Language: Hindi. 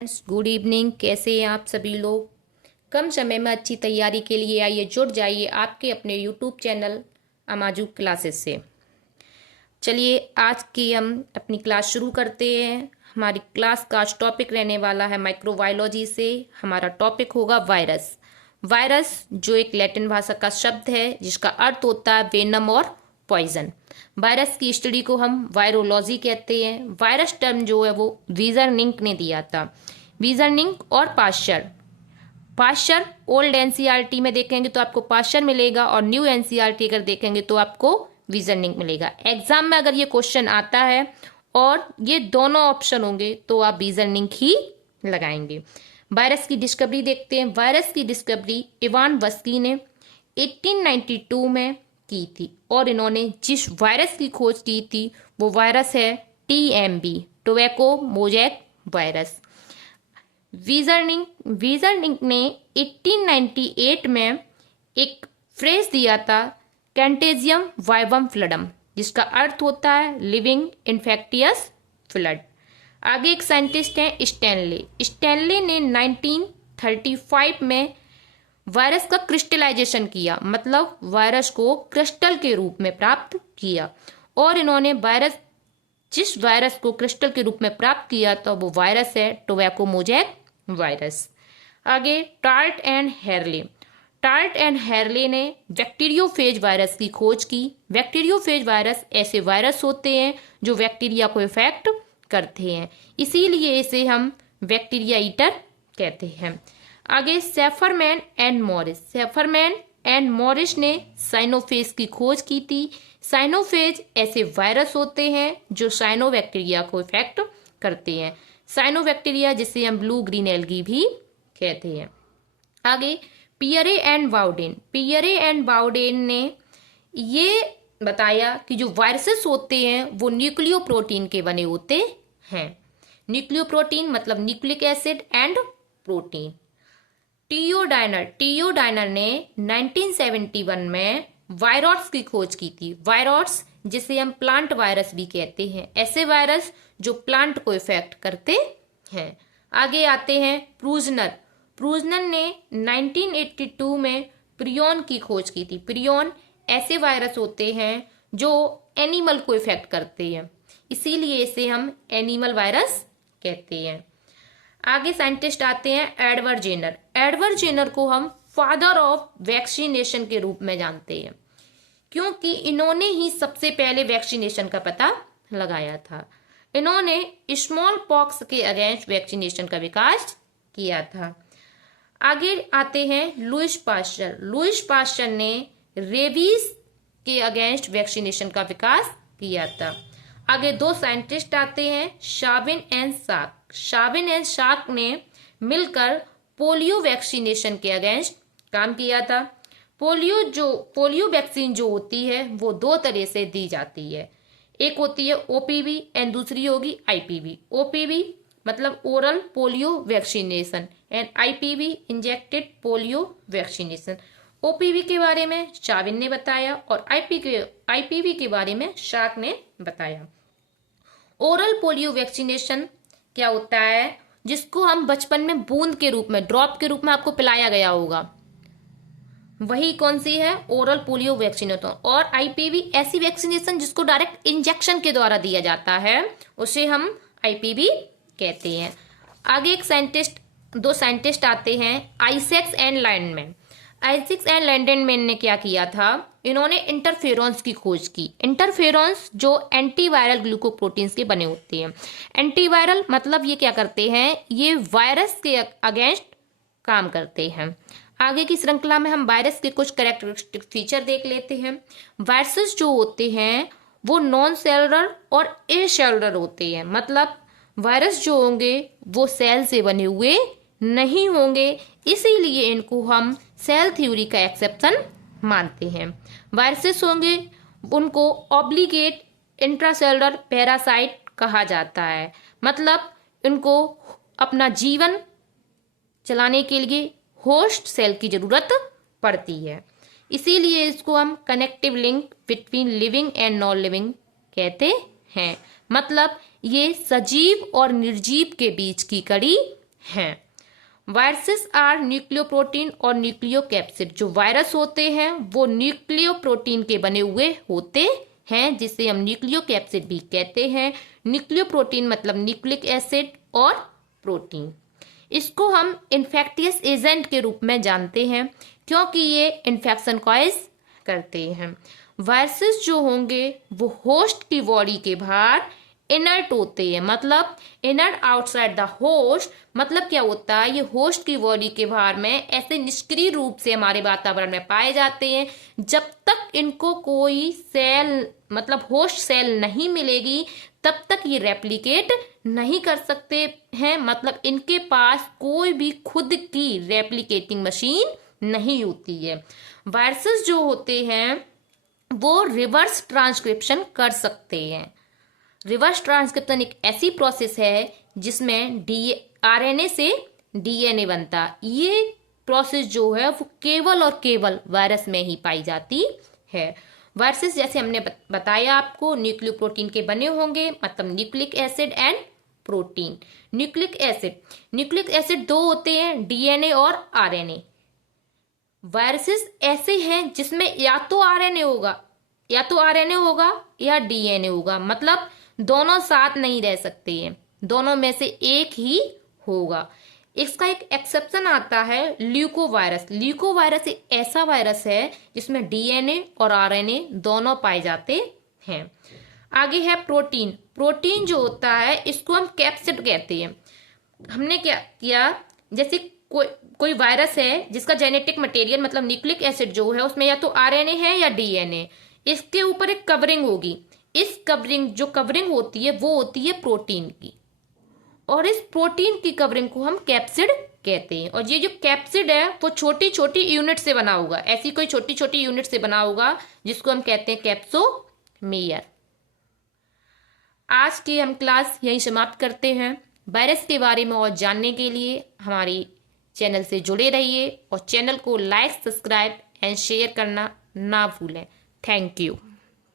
Friends, good evening. कैसे हैं आप सभी लोग। कम समय में अच्छी तैयारी के लिए आइए जुड़ जाइए आपके अपने यूट्यूब चैनल अमाजू क्लासेस से। चलिए आज की हम अपनी क्लास शुरू करते हैं। हमारी क्लास का आज टॉपिक रहने वाला है माइक्रोबायोलॉजी से। हमारा टॉपिक होगा वायरस। वायरस जो एक लैटिन भाषा का शब्द है जिसका अर्थ होता है वेनम और पॉइजन। वायरस की स्टडी को हम वायरोलॉजी कहते हैं। वायरस टर्म जो है वो वीजरनिंक ने दिया था। वीजरनिंक और पाश्चर। पाश्चर ओल्ड एनसीईआरटी में देखेंगे तो आपको पाश्चर मिलेगा और न्यू एनसीईआरटी अगर देखेंगे तो आपको वीजरनिंक मिलेगा। एग्जाम में अगर ये क्वेश्चन आता है और ये दोनों ऑप्शन होंगे तो आप वीजरनिंक ही लगाएंगे। वायरस की डिस्कवरी देखते हैं। वायरस की डिस्कवरी इवान वस्की ने 1892 में की थी और इन्होंने जिस वायरस की खोज की थी वो वायरस है TMB, टोबैको मोजैक वायरस। वीजरनिक ने 1898 में एक फ्रेज दिया था कैंटेजियम वाइवम फ्लडम, जिसका अर्थ होता है लिविंग इन्फेक्टियस फ्लड। आगे एक साइंटिस्ट हैं स्टैनले ने 1935 में वायरस का क्रिस्टलाइजेशन किया, मतलब वायरस को क्रिस्टल के रूप में प्राप्त किया। और इन्होंने जिस वायरस को क्रिस्टल के रूप में प्राप्त किया था वो वायरस है टोबैको मोजैक वायरस। आगे टार्ट एंड हेरले ने बैक्टीरियोफेज वायरस की खोज की। बैक्टीरियोफेज वायरस ऐसे वायरस होते हैं जो बैक्टीरिया को इफेक्ट करते हैं, इसीलिए इसे हम बैक्टीरिया ईटर कहते हैं। आगे सेफरमैन एंड मॉरिस ने साइनोफेज की खोज की थी। साइनोफेज ऐसे वायरस होते हैं जो साइनोबैक्टीरिया को इफेक्ट करते हैं। साइनोबैक्टीरिया जिसे हम ब्लू ग्रीन एल्गी भी कहते हैं। आगे पियरे एंड बाउडेन ने ये बताया कि जो वायरसेस होते हैं वो न्यूक्लियोप्रोटीन के बने होते हैं। न्यूक्लियोप्रोटीन मतलब न्यूक्लिक एसिड एंड प्रोटीन। टीओडाइनर ने 1971 में वायरॉट्स की खोज की थी। वायरॉट्स जिसे हम प्लांट वायरस भी कहते हैं, ऐसे वायरस जो प्लांट को इफेक्ट करते हैं। आगे आते हैं प्रूजनर ने 1982 में प्रियॉन की खोज की थी। प्रियॉन ऐसे वायरस होते हैं जो एनिमल को इफेक्ट करते हैं, इसीलिए इसे हम एनिमल वायरस कहते हैं। आगे साइंटिस्ट आते हैं एडवर्ड जेनर को हम फादर ऑफ वैक्सीनेशन के रूप में जानते हैं, क्योंकि इन्होंने ही सबसे पहले वैक्सीनेशन का पता लगाया था। इन्होंने स्मॉल पॉक्स के अगेंस्ट वैक्सीनेशन का विकास किया था। आगे आते हैं लुइस पास्चर ने रेबीज के अगेंस्ट वैक्सीनेशन का विकास किया था। आगे दो साइंटिस्ट आते हैं शाविन एंड शाक ने मिलकर पोलियो वैक्सीनेशन के अगेंस्ट काम किया था। पोलियो वैक्सीन जो होती है वो दो तरह से दी जाती है। एक होती है OPV एंड दूसरी होगी IPV। OPV मतलब oral polio vaccination and IPV injected polio vaccination. OPV के बारे में शाविन ने बताया और IPV के बारे में शाक ने बताया। ओरल पोलियो वैक्सीनेशन क्या होता है, जिसको हम बचपन में बूंद के रूप में, ड्रॉप के रूप में आपको पिलाया गया होगा, वही कौन सी है, ओरल पोलियो वैक्सीनेशन। और IPV ऐसी वैक्सीनेशन जिसको डायरेक्ट इंजेक्शन के द्वारा दिया जाता है, उसे हम IPV कहते हैं। आगे दो साइंटिस्ट आते हैं आइजैक्स एंड लैंडमैन ने क्या किया था, इन्होंने इंटरफेरॉन्स की खोज की। इंटरफेरॉन्स जो एंटीवायरल ग्लूकोप्रोटीन्स के बने होते हैं। एंटीवायरल मतलब ये क्या करते हैं, ये वायरस के अगेंस्ट काम करते हैं। आगे की श्रृंखला में हम वायरस के कुछ कैरेक्टरिस्टिक फीचर देख लेते हैं। वायरसेस जो होते हैं वो नॉन सेलुलर और एसेलुलर होते हैं, मतलब वायरस जो होंगे वो सेल से बने हुए नहीं होंगे, इसीलिए इनको हम सेल थ्योरी का एक्सेप्शन मानते हैं। वायरसेस होंगे उनको ऑब्लिगेट इंट्रासेलुलर पैरासाइट कहा जाता है, मतलब इनको अपना जीवन चलाने के लिए होस्ट सेल की जरूरत पड़ती है, इसीलिए इसको हम connective link between living and non living कहते हैं। मतलब ये सजीव और निर्जीव के बीच की कड़ी हैं। वायरसेस आर न्यूक्लियोप्रोटीन और न्यूक्लियोकैप्सिड। जो वायरस होते हैं वो न्यूक्लियोप्रोटीन के बने हुए होते हैं, जिसे हम न्यूक्लियोकैप्सिड भी कहते हैं। न्यूक्लियोप्रोटीन मतलब न्यूक्लिक एसिड और प्रोटीन। इसको हम इन्फेक्टियस एजेंट के रूप में जानते हैं क्योंकि ये इन्फेक्शन कॉज करते हैं। वायरसेस जो होंगे वो होस्ट की बॉडी के बाहर इनर्ट होते हैं, मतलब इनर्ट आउटसाइड द होस्ट। मतलब क्या होता है, ये होस्ट की बॉडी के बाहर में ऐसे निष्क्रिय रूप से हमारे वातावरण में पाए जाते हैं। जब तक इनको कोई सेल मतलब होस्ट सेल नहीं मिलेगी तब तक ये रेप्लिकेट नहीं कर सकते हैं। मतलब इनके पास कोई भी खुद की रेप्लिकेटिंग मशीन नहीं होती है। वायरसेस जो होते हैं वो रिवर्स ट्रांसक्रिप्शन कर सकते हैं। रिवर्स ट्रांसक्रिप्शन एक ऐसी प्रोसेस है जिसमें आरएनए से डीएनए बनता। ये प्रोसेस जो है वो केवल और केवल वायरस में ही पाई जाती है। वायरसेस जैसे हमने बताया आपको न्यूक्लियोप्रोटीन के बने होंगे, मतलब nucleic acid and protein. Nucleic acid दो होते हैं, डीएनए और आरएनए। वायरसेस ऐसे हैं जिसमें या तो आरएनए होगा या डीएनए होगा, मतलब दोनों साथ नहीं रह सकते हैं, दोनों में से एक ही होगा। इसका एक एक्सेप्शन आता है ल्यूकोवायरस। ल्यूकोवायरस एक ऐसा वायरस है जिसमें डीएनए और आरएनए दोनों पाए जाते हैं। आगे है प्रोटीन। प्रोटीन जो होता है इसको हम कैप्सिड कहते हैं। हमने क्या किया, जैसे कोई वायरस है जिसका जेनेटिक मटेरियल मतलब न्यूक्लिक एसिड जो है उसमें या तो आरएनए है या डीएनए। इसके ऊपर एक कवरिंग होगी। इस कवरिंग होती है वो होती है प्रोटीन की, और इस प्रोटीन की कवरिंग को हम कैप्सिड कहते हैं। और ये जो कैप्सिड है वो छोटी छोटी यूनिट से बना होगा, ऐसी कोई छोटी छोटी यूनिट से बना होगा जिसको हम कहते हैं कैप्सोमेयर। आज की हम क्लास यहीं समाप्त करते हैं। वायरस के बारे में और जानने के लिए हमारी चैनल से जुड़े रहिए और चैनल को लाइक, सब्सक्राइब एंड शेयर करना ना भूलें। Thank you.